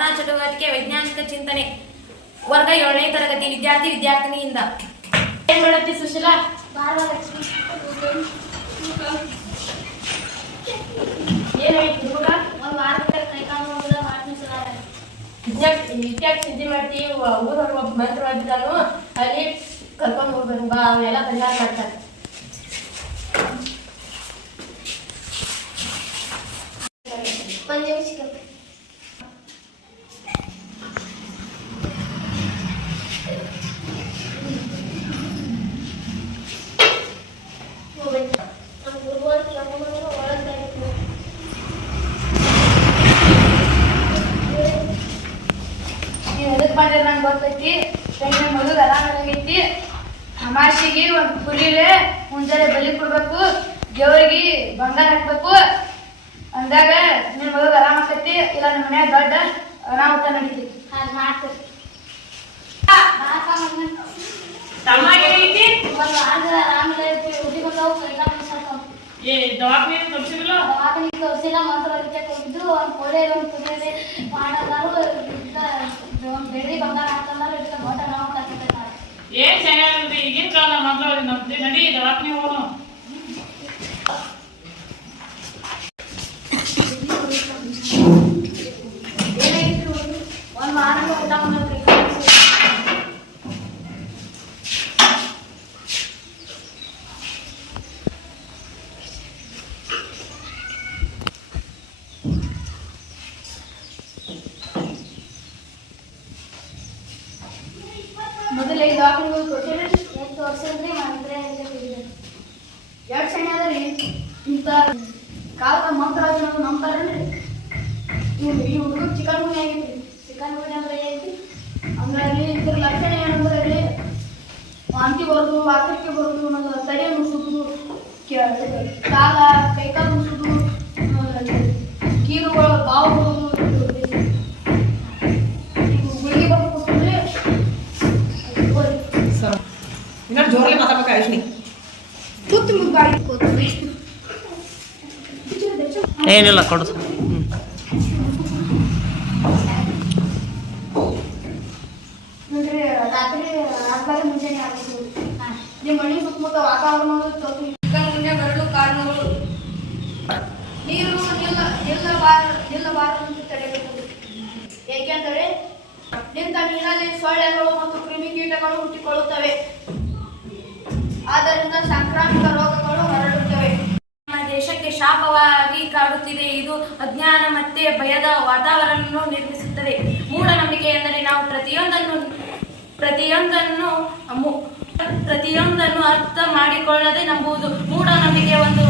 ಸಾಧನಾ ಚಟುವಟಿಕೆ ವೈಜ್ಞಾನಿಕ ಚಿಂತನೆ ವರ್ಗ 7ನೇ ತರಗತಿ ವಿದ್ಯಾರ್ಥಿನಿಯಿಂದ ಏನು ಮಾಡುತ್ತಿ ಸುಶೀಲಾ? ಏನಾಯ್ತು ಹುಡುಗ? ಒಂದು ವಾರದ ಕೈಕಾಲು ವಿದ್ಯಾರ್ಥಿ ಸಿದ್ಧಿ ಮಾಡ್ತಿ ಊರವ್ರು ಒಬ್ಬ ಮಂತ್ರ ಮಾಡಿದ್ದಾನು ಅಲ್ಲಿ ಕರ್ಕೊಂಡು ಹೋಗ್ಬೇಕು ಬಾ, ಅವೆಲ್ಲ ಪರಿಹಾರ ಮಾಡ್ತಾರೆ. ಎದಕ್ ಮಾಡಿದ್ರೆ ನಂಗೆ ಗೊತ್ತೈತಿ. ನನ್ನ ಮಗು ಆರಾಮಾಗೈತಿ. ಅಮಾಸಿಗೆ ಒಂದು ಕುರಿಲೆ ಮುಂಜಾನೆ ಬಲಿ ಕೊಡ್ಬೇಕು, ದೇವರಿಗೆ ಬಂಗಾರ ಹಾಕ್ಬೇಕು ಅಂದಾಗ ನಿನ್ನ ಮಗು ಆರಾಮಾಕೈತಿ. ಇಲ್ಲ ನಿಮ್ಮ ಮನ್ಯಾಗ ದೊಡ್ಡ ಅನಾಹುತ ನಡೀತಿ. ಅದು ಮಾಡ್ತೀವಿ. ತಮ್ಮಾಗೈತಿ ಒಂದು ವಾರದ ಆರಾಮಿಲ್ಲ ಉದ್ದಿ ಬಂದವು ಕೈಕಾಲು ಮುಸಾಡ್ತಾವ. ದವಾಖಾನೆ ತೋರಿಸಿಲ್ಲ? ದವಾಖಾನೆ ತೋರಿಸಿಲ್ಲ. ಮಂತ್ರ ಬರೀತಕ್ಕೆ ಹೋಗಿದ್ದು ಒಂದು ಕೊಲೆ ಒಂದು ಕುದಿಯದೆ ಮಾಡಲಾರು ಬೆಳ್ಳಿ ಬಂಗಾರ ಹಾಕಂದ್ರೆ ಇದಕ್ಕೆ ದೊಡ್ಡ ಅನಾಹುತ ಆಗ್ತೈತೆ. ಏನ್ ಚೆನ್ನಾಗಿಲ್ರಿ ಈಗಿನ ಕಾಲ ಮಕ್ಕಳು ನಡಿ ದವಾಖಾನೆ ಹೋಗೋಣ. ಏನಾಗಿತ್ತು? ಒಂದು ವಾರ ಊಟ ಮಾಡೋದು ಮೊದಲೇ ದವಾಖಾನೆ ತೋರಿಸಿದ್ರೆ ಏನು ತೋರಿಸಿದ್ರಿ ಮಾಡಿದ್ರೆ ಎರಡು ಸಣ್ಣ ಅದ್ರಿ. ಇಂಥ ಕಾಲದ ಮಂತ್ರ ನಂಬ್ತಾರೇನ್ರಿ? ಈ ಹುಡುಗ ಚಿಕನ್ ಗುಣಿ ಆಗೈತಿ. ಚಿಕನ್ ಗುಡಿ ಅಂದ್ರೆ ಏನೈತಿ? ಅಂದ್ರೆ ಅಲ್ಲಿ ಇದ್ರ ಲಕ್ಷಣ ಏನಂದ್ರೆ ಅಲ್ಲಿ ವಾಂತಿ ಬರೋದು, ವಾಕರಿಕೆ ಬರೋದು, ಮತ್ತು ತಲೆ ಮುಸುದು, ಕಾಲ ಕೈಕಾಲು ಮುಸುದು, ಕೀರುಗಳು ಬಾವು ಬರೋದು, ಗುಳಿಗೆ ಬರ್ಬೇಕಂದ್ರೆ ಇನ್ನೂ ಜೋರಲ್ಲಿ ಮಾತಾಡ್ಬೇಕು ಆಯುಷ್ನಿ. ಕೂತು ಗಾಡಿ ಏನಿಲ್ಲ ಕೊಡು. ನೋಡ್ರಿ, ರಾತ್ರಿ ಆದ್ಮೇಲೆ ಮುಂಜಾನೆ ಆಗ್ತದೆ. ನಿಮ್ಮ ಮನೆ ಸುತ್ತಮುತ್ತ ವಾತಾವರಣ ಮುಂದೆ ಬರಲು ಕಾರಣಗಳು ನೀರು ನಿಲ್ಲಬಾರದಂತೆ ತಡೆಯಬೇಕು. ಏಕೆಂದರೆ ನಿಂತ ನೀರಲ್ಲಿ ಸೊಳ್ಳೆಗಳು ಮತ್ತು ಕ್ರಿಮಿಕೀಟಗಳು ಹುಟ್ಟಿಕೊಳ್ಳುತ್ತವೆ. ಆದ್ದರಿಂದ ಸಾಂಕ್ರಾಮಿಕ ರೋಗಗಳು ಹರಡುತ್ತವೆ. ನಮ್ಮ ದೇಶಕ್ಕೆ ಶಾಪವಾಗಿ ಕಾಡುತ್ತಿದೆ. ಇದು ಅಜ್ಞಾನ ಮತ್ತೆ ಭಯದ ವಾತಾವರಣವನ್ನು ನಿರ್ಮಿಸುತ್ತದೆ. ಮೂಢನಂಬಿಕೆ ಎಂದರೆ ನಾವು ಪ್ರತಿಯೊಂದನ್ನು ಅರ್ಥ ಮಾಡಿಕೊಳ್ಳದೆ ನಂಬುವುದು. ಮೂಢನಂಬಿಕೆ ಒಂದು